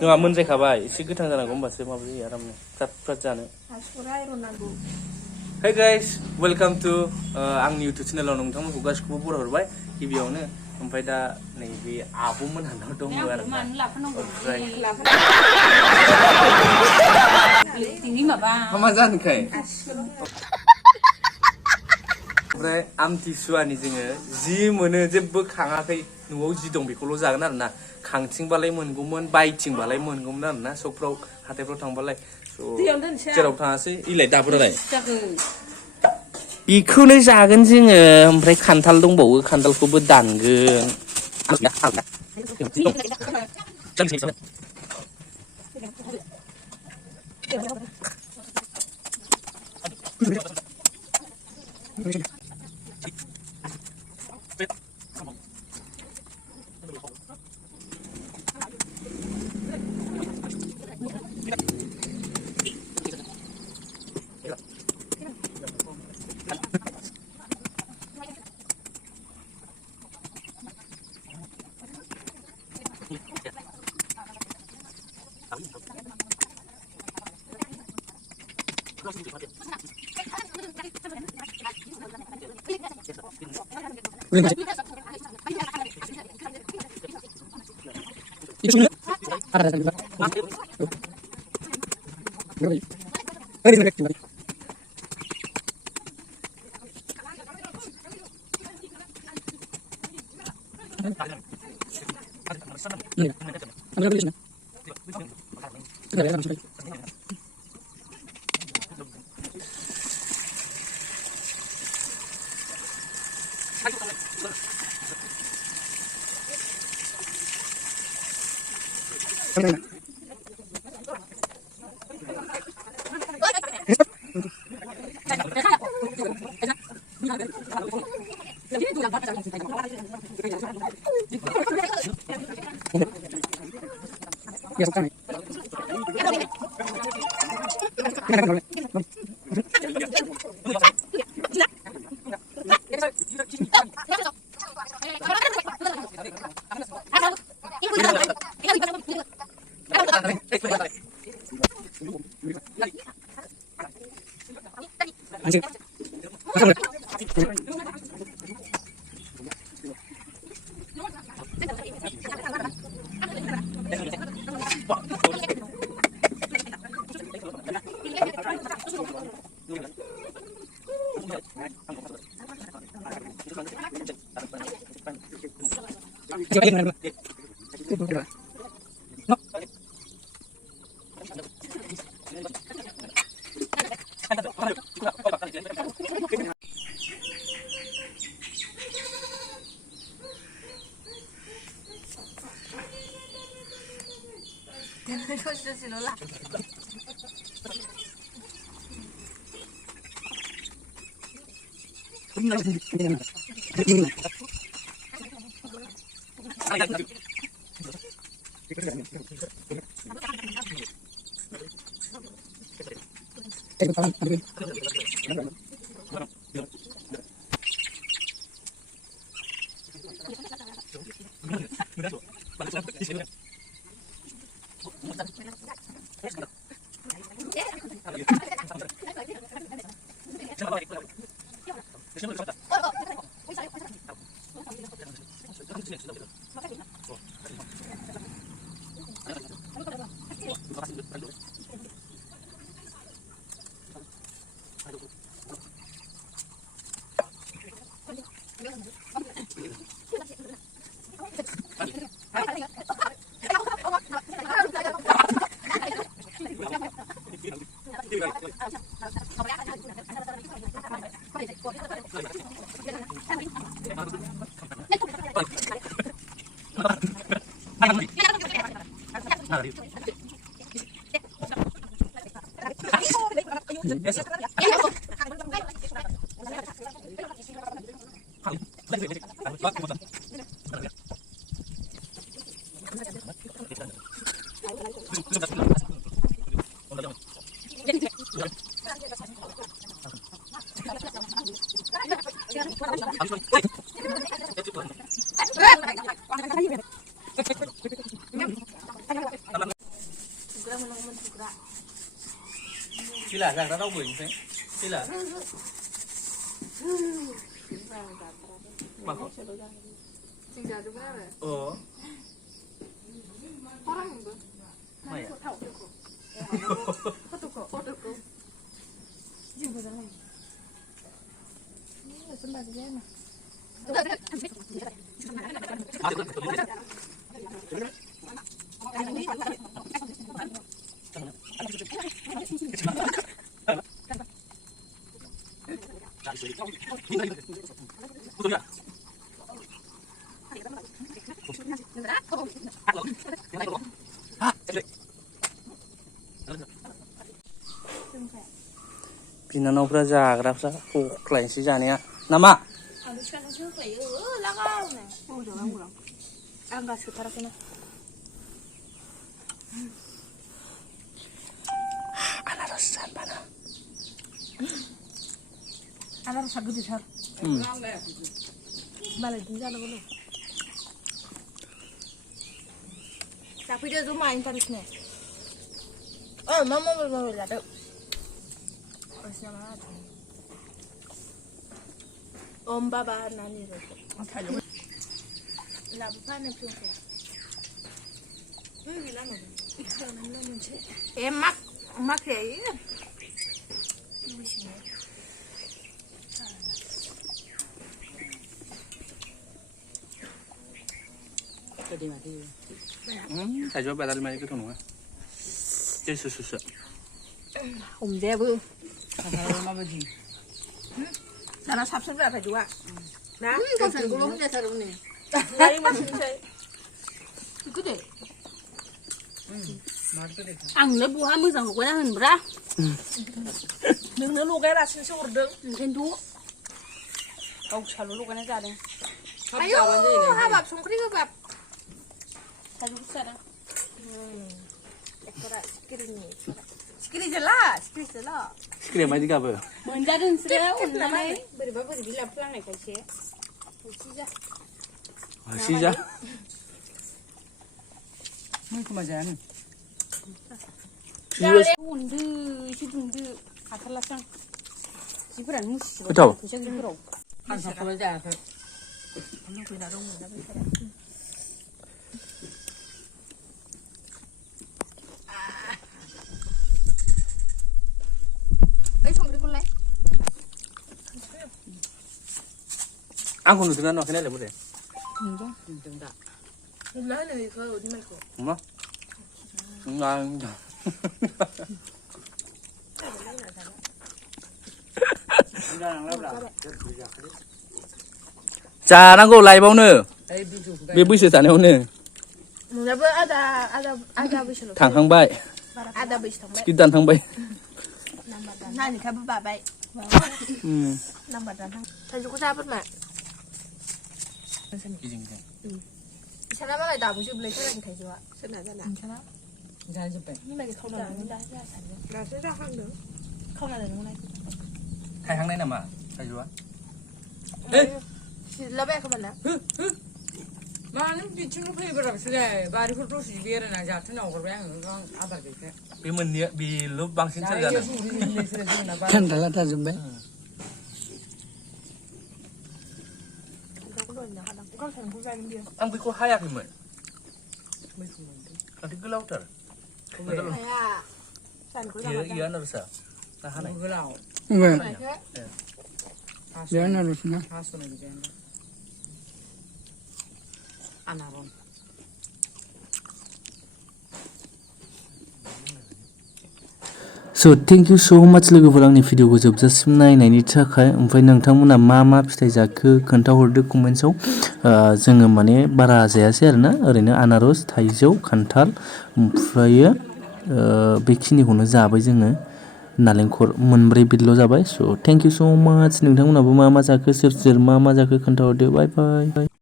नङा मोनजायखाबाय एसे गोथां जानांगौ होमबासो माबा जायो आरामनो फ्रात फ्रात जानो Hey guys, welcome to आंनि YouTube चेनेलाव नोंथांमोनखौ गासिखौबो बर' हरबाय गिबियावनो ओमफ्राय दा नैबे आब'मोन हानाव दङ आरो मा जानोखाय ओमफ्राय आमथिसुवानि जोङो जि मोनो जेबो खाङाखै न'आव जि दं बेखौल' जागोन आरोना खांथिंबालाय मोनगौमोन बायथिंबालाय मोनगौमोन आरोना सकफ्राव हाथायफ्राव थांबालाय जेराव थाङासै इलाय दाबोरालाय बेखौनो जागोन जोङो ओमफ्राय खान्थाल दंबावो खान्थालखौबो दानगोन Gila जाग्रा रावबो ओमफ्राय gila माखौ अ माया बिनानावफ्रा जाग्राफ्रा हख्लायनोसै जानाया नामा आं गासोथाराखैना आनारस जानबाना आनारसा गिदिरथार मालायजों जानांगौ दं जाफैदो जमा इन्टारेस्टनो मा मबाइल लादो Om baba nani reko. Labu pane pionka. Gila no. Mak ya ini. Tadi mati. Saya coba tadi main itu nunggu. Jadi susu. Om jebu. Kalau mau beli. Karena sabsun berapa juga? Nah, Kau sering gulung dia seru nih. dari masih saya. Itu deh. आंनो बहा मोजां हगायना होनब्रा नोंनो लगायालासिनोसो हरदों ओंखायनोथ' गाव फिसाल' लगायना जादों आयौ हाबाब संख्रि गोबाब थाइजौखौसो जादों एकरा सिखिरि जाला Sekiranya mati gak apa? मोनजादों नोंसोरो नामाय अननानै बोरैबा बोरैबि लाबफ्लांनायखायसो Masih जा Mau kemana jalan? अनदो एसे दुंदो हाथारलासो आं जिफोरानो मुसिजोबबाय गोथाव फैसा गैयिफोराव Kan sama jalan. नों फैना दं मोनजाबाय ओइ संख्रिखौलाय Aku nuduh nana kena lepas deh. Enggak. नुला नो इखौ दिमानखौ Mama? Enggak. जानांगौ लाइफआवनो बे बैसो जानायावनो नोंनाबो आदा बैसोल' थांखांबाय आदा बैसो थांबाय टिकेट दानखांबाय नानिखाबो बाबाय नाम्बार दानहां थाइजौखौ जाबोरमा इसाना मालाय दाबो जोबलाय थाराखै थाइजौआ सोरना जाना इसाना Jalan cepet. मालाय खावना लांनो दासो जाखांदों खावना लांनो थायखांनाय नामा थाइजौआ सिदलाबायाखैमोन ना Mana bincang fai berapa sudah? Baru foto sih biar nak jatuh nak orang yang orang apa gitu. बे मोननैया बेल' बांसिन सेल जादों Candala tak jumpa. आं बेखौ हायाखैमोन nanti gelautar हाया जानखौ iya आनारसा ना हानाय Gelau. जाबाय Jangan harus nak. Hasil lagi jangan. Anaron. So thank you so much लोगोफोर आंनि भिडिअखौ जोबजासिम नायनायनि थाखाय ओमफ्राय नोंथांमोना मा फिथाइ जाखो खोन्थाहरदो कमेन्ट्सआव जोङो माने बारा जायासै आरोना ओरैनो आनारस थाइजौ खान्थाल ओमफ्रायो बेखिनिखौनो जाबाय जोङो नालेंखर मोनब्रै बिदल' जाबाय स' थेंक इउ स' माच नोंथांमोनाबो मा जाखो सोर मा जाखो खोन्थाहरदो बाय बाय